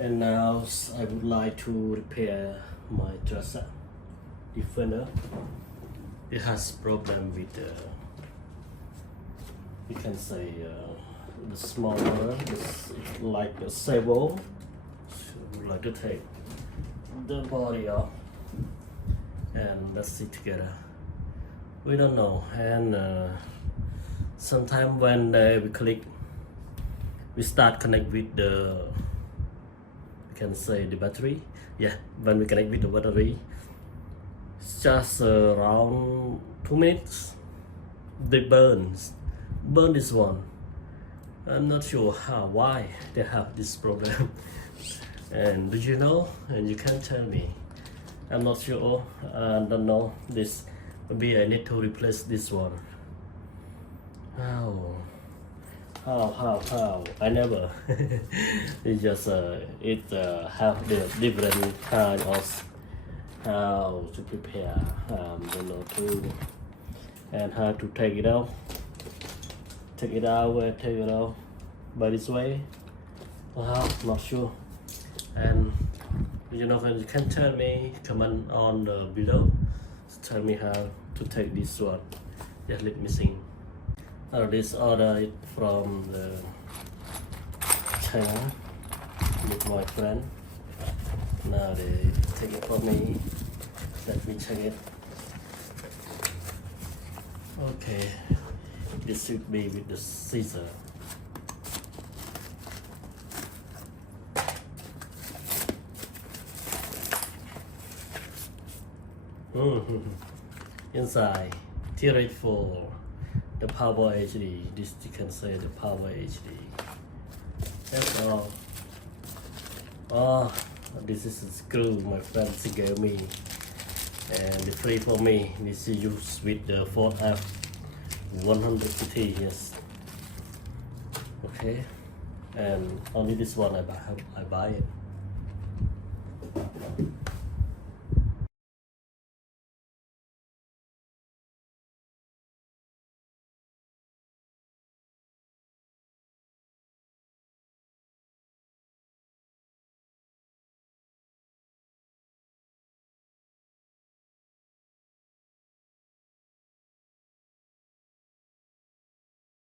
And now I would like to repair my TRX4 Defender. It has problem with you can say the smaller, it's like a sable. So I would like to take the body off and let's see together. We don't know, and sometimes when we click, we start connect with the, we can say the battery. Yeah, when we connect with the battery, it's just around 2 minutes. They burn this one. I'm not sure why they have this problem. And do you know? And you can tell me. I'm not sure. I don't know this. Maybe I need to replace this one. How? I never. It just have the different kind of how to prepare. You know, and how to take it out. Take it out. Take it out by this way. Wow, not sure. And you know, you can tell me comment on the below. Tell me how to take this one. Just let me see. This order it from the China with my friend. Now they take it for me. Let me check it. Okay, this should be with the scissor. Inside TRX4, the power HD. This you can say the power HD. That's all. Oh, this is a screw my friend gave me, and the free for me. This is used with the 4F 100 yes. Okay, and only this one I buy it.